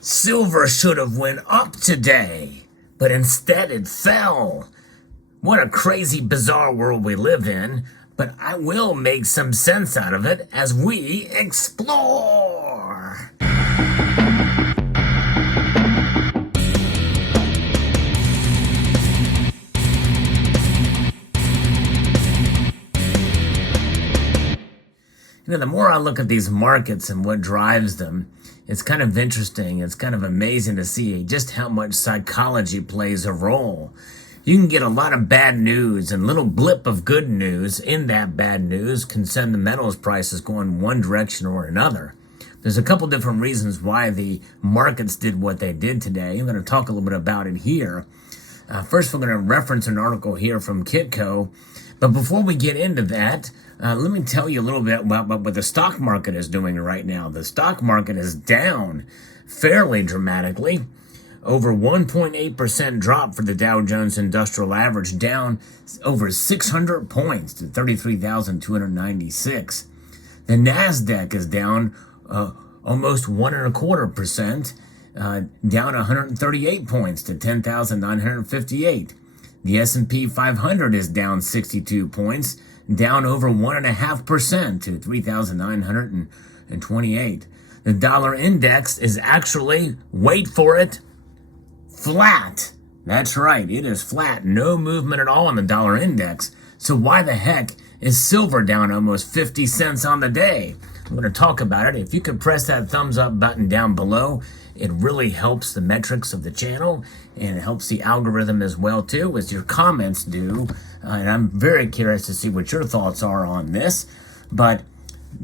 Silver should have went up today, but instead it fell. What a crazy, bizarre world we live in, but I will make some sense out of it as we explore. The more I look at these markets and what drives them, it's kind of interesting. It's kind of amazing to see just how much psychology plays a role. You can get a lot of bad news, and a little blip of good news in that bad news can send the metals prices going one direction or another. There's a couple different reasons why the markets did what they did today. I'm going to talk a little bit about it here. First, we're going to reference an article here from Kitco. But before we get into that, let me tell you a little bit about what the stock market is doing right now. The stock market is down fairly dramatically. Over 1.8% drop for the Dow Jones Industrial Average, down over 600 points to 33,296. The NASDAQ is down almost 1.25%, down 138 points to 10,958. The S&P 500 is down 62 points, down over 1.5% to 3,928. The dollar index is actually, wait for it, flat. That's right, it is flat. No movement at all on the dollar index. So why the heck is silver down almost 50 cents on the day? I'm going to talk about it. If you could press that thumbs up button down below, it really helps the metrics of the channel, and it helps the algorithm as well too, as your comments do. And I'm very curious to see what your thoughts are on this. But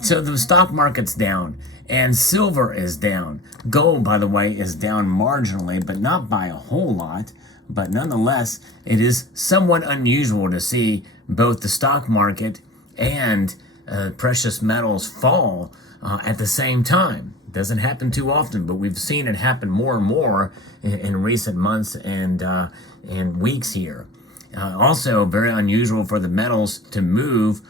so the stock market's down, and silver is down. Gold, by the way, is down marginally, but not by a whole lot. But nonetheless, it is somewhat unusual to see both the stock market and precious metals fall at the same time. It doesn't happen too often, but we've seen it happen more and more in recent months and weeks here. Also, very unusual for the metals to move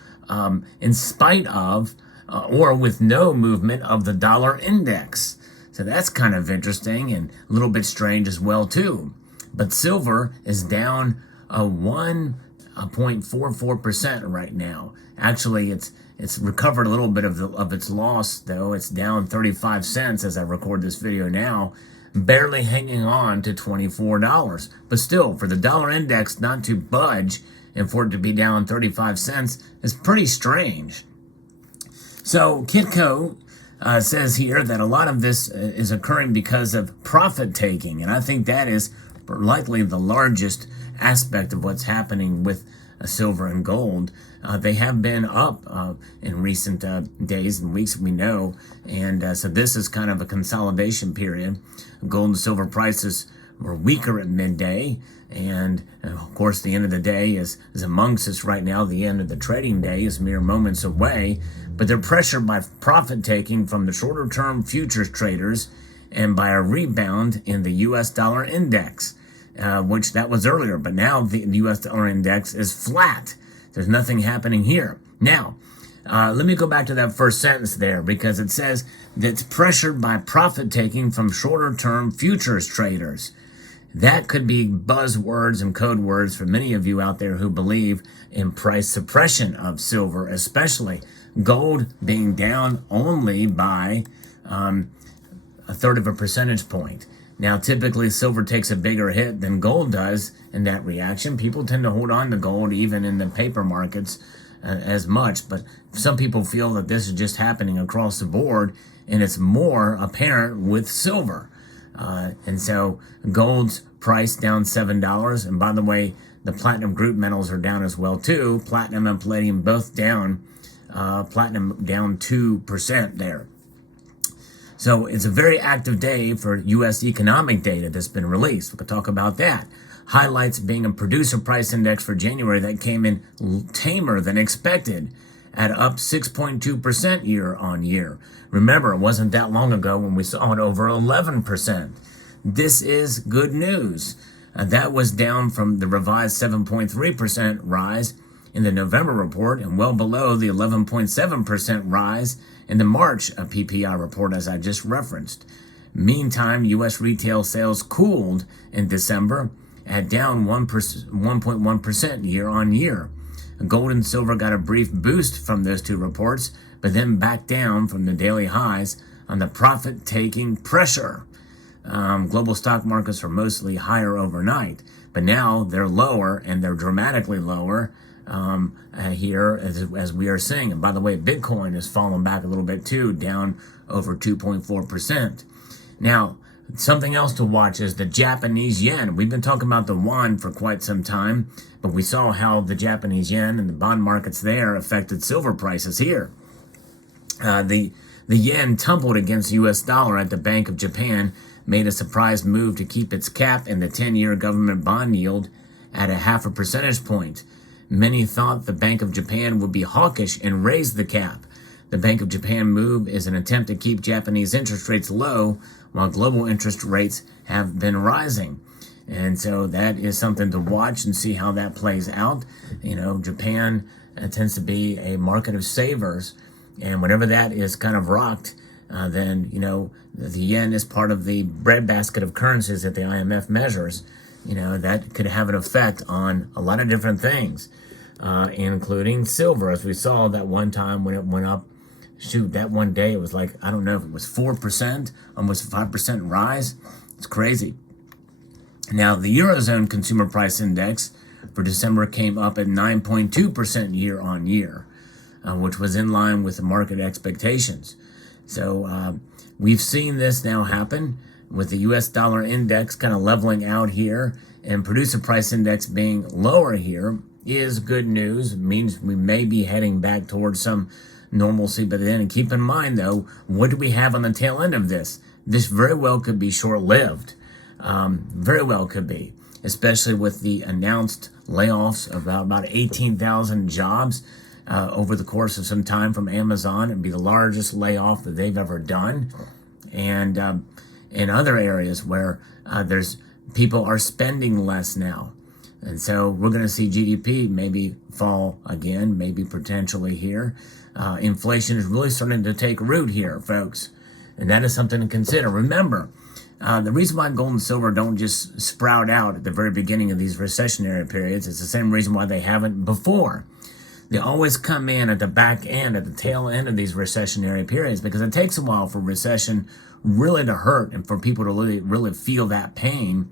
in spite of or with no movement of the dollar index. So that's kind of interesting and a little bit strange as well too. But silver is down 1.44% right now. Actually, it's recovered a little bit of its loss, though. It's down 35 cents as I record this video now, barely hanging on to $24. But still, for the dollar index not to budge and for it to be down 35 cents is pretty strange. So Kitco says here that a lot of this is occurring because of profit taking, and I think that is likely the largest aspect of what's happening with silver and gold. They have been up in recent days and weeks, we know, and so this is kind of a consolidation period. Gold and silver prices were weaker at midday, and of course the end of the day is amongst us right now. The end of the trading day is mere moments away, but they're pressured by profit taking from the shorter term futures traders and by a rebound in the US dollar index, which that was earlier, but now the US dollar index is flat. There's nothing happening here. Now, let me go back to that first sentence there, because it says that it's pressured by profit taking from shorter term futures traders. That could be buzzwords and code words for many of you out there who believe in price suppression of silver, especially gold being down only by a third of a percentage point. Now, typically, silver takes a bigger hit than gold does in that reaction. People tend to hold on to gold even in the paper markets as much, but some people feel that this is just happening across the board, and it's more apparent with silver. And so gold's price down $7. And by the way, the platinum group metals are down as well too. Platinum and palladium both down. Platinum down 2% there. So it's a very active day for U.S. economic data that's been released. We could talk about that. Highlights being a producer price index for January that came in tamer than expected at up 6.2% year on year. Remember, it wasn't that long ago when we saw it over 11%. This is good news. That was down from the revised 7.3% rise in the November report and well below the 11.7% rise in the March PPI report, as I just referenced. Meantime, U.S. retail sales cooled in December at down 1.1% year on year. Gold and silver got a brief boost from those two reports, but then backed down from the daily highs on the profit-taking pressure. Global stock markets are mostly higher overnight, but now they're lower, and they're dramatically lower here as we are seeing. And by the way, Bitcoin has fallen back a little bit too, down over 2.4%. Now, something else to watch is the Japanese yen. We've been talking about the yuan for quite some time, but we saw how the Japanese yen and the bond markets there affected silver prices here. The yen tumbled against the U.S. dollar at the Bank of Japan, made a surprise move to keep its cap in the 10-year government bond yield at a 0.5 percentage point. Many thought the Bank of Japan would be hawkish and raise the cap. The Bank of Japan move is an attempt to keep Japanese interest rates low while global interest rates have been rising. And so that is something to watch and see how that plays out. You know, Japan tends to be a market of savers. And whenever that is kind of rocked, then, you know, the yen is part of the breadbasket of currencies that the IMF measures. You know, that could have an effect on a lot of different things, including silver, as we saw that one time when it went up. Shoot, that one day it was like, I don't know if it was 4%, almost 5% rise. It's crazy. Now, the Eurozone Consumer Price Index for December came up at 9.2% year on year, which was in line with the market expectations. So we've seen this now happen with the U.S. dollar index kind of leveling out here and producer price index being lower here is good news. It means we may be heading back towards some normalcy. But then keep in mind, though, what do we have on the tail end of this? This very well could be short-lived. Very well could be, especially with the announced layoffs of about 18,000 jobs over the course of some time from Amazon. It'd be the largest layoff that they've ever done. And in other areas where there's people are spending less now. And so we're going to see GDP maybe fall again, maybe potentially here. Inflation is really starting to take root here, folks. And that is something to consider. Remember, the reason why gold and silver don't just sprout out at the very beginning of these recessionary periods is the same reason why they haven't before. They always come in at the back end, at the tail end of these recessionary periods, because it takes a while for recession really to hurt and for people to really feel that pain,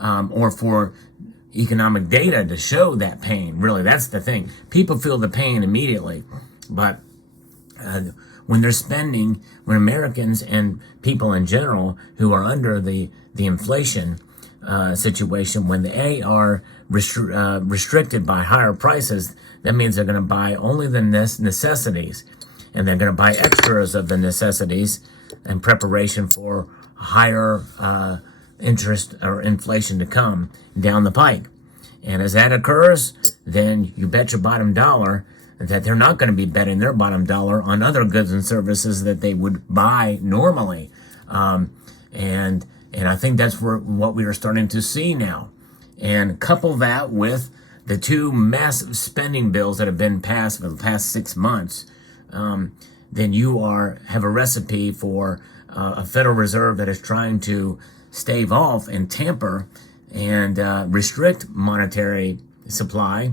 or for economic data to show that pain. Really, that's the thing. People feel the pain immediately, but when they're spending, when Americans and people in general who are under the inflation situation, when they are restricted by higher prices, that means they're going to buy only the necessities, and they're going to buy extras of the necessities in preparation for higher interest or inflation to come down the pike. And as that occurs, then you bet your bottom dollar that they're not going to be betting their bottom dollar on other goods and services that they would buy normally. And I think that's what we are starting to see now. And couple that with the two massive spending bills that have been passed for the past 6 months, then you have a recipe for a Federal Reserve that is trying to stave off and tamper and restrict monetary supply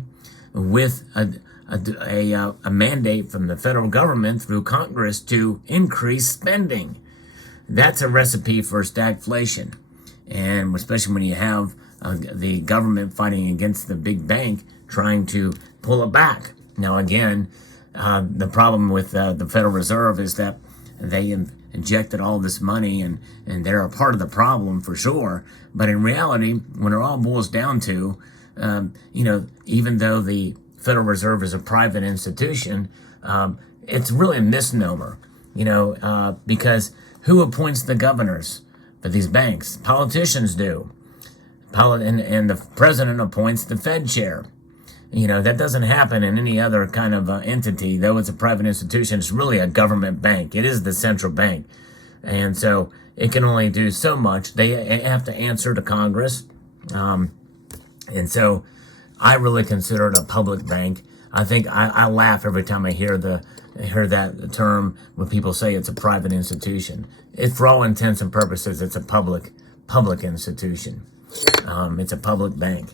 with a mandate from the federal government through Congress to increase spending. That's a recipe for stagflation, and especially when you have the government fighting against the big bank trying to pull it back. Now, again, the problem with the Federal Reserve is that they injected all this money, and they're a part of the problem for sure. But in reality, when it all boils down to, even though the Federal Reserve is a private institution, it's really a misnomer, because who appoints the governors for these banks? Politicians do. And the president appoints the Fed chair. That doesn't happen in any other kind of entity. Though it's a private institution, it's really a government bank. It is the central bank. And so it can only do so much. They have to answer to Congress. And so I really consider it a public bank. I think I laugh every time I hear that term when people say it's a private institution. For all intents and purposes, it's a public institution. It's a public bank.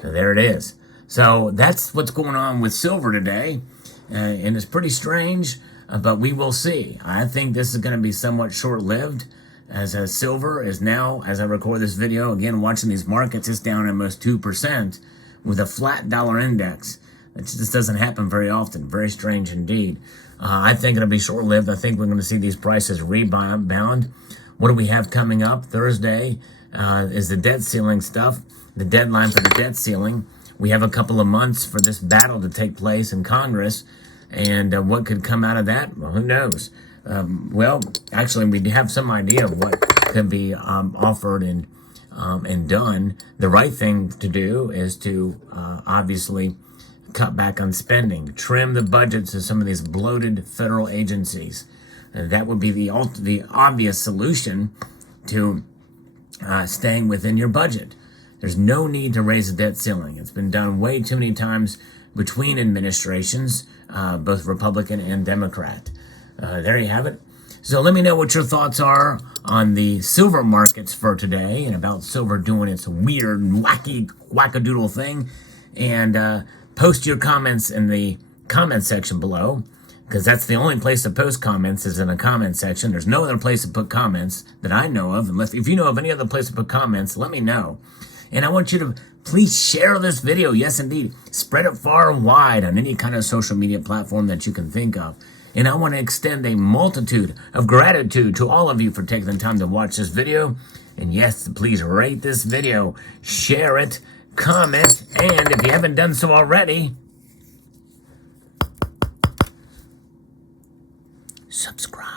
So there it is. So that's what's going on with silver today. And it's pretty strange, but we will see. I think this is going to be somewhat short-lived, as silver is now, as I record this video, again, watching these markets, it's down almost 2% with a flat dollar index. It just doesn't happen very often. Very strange indeed. I think it'll be short-lived. I think we're going to see these prices rebound. What do we have coming up? Thursday is the debt ceiling stuff, the deadline for the debt ceiling. We have a couple of months for this battle to take place in Congress. And what could come out of that? Well, who knows? Well, actually, we have some idea of what could be offered and done. The right thing to do is to obviously cut back on spending, trim the budgets of some of these bloated federal agencies. And that would be the obvious solution to staying within your budget. There's no need to raise the debt ceiling. It's been done way too many times between administrations, both Republican and Democrat. There you have it. So let me know what your thoughts are on the silver markets for today and about silver doing its weird and wacky wackadoodle thing. And post your comments in the comment section below, because that's the only place to post comments is in a comment section. There's no other place to put comments that I know of. Unless if you know of any other place to put comments, let me know. And I want you to please share this video. Yes, indeed. Spread it far and wide on any kind of social media platform that you can think of. And I want to extend a multitude of gratitude to all of you for taking the time to watch this video. And yes, please rate this video, share it, comment, and if you haven't done so already, subscribe.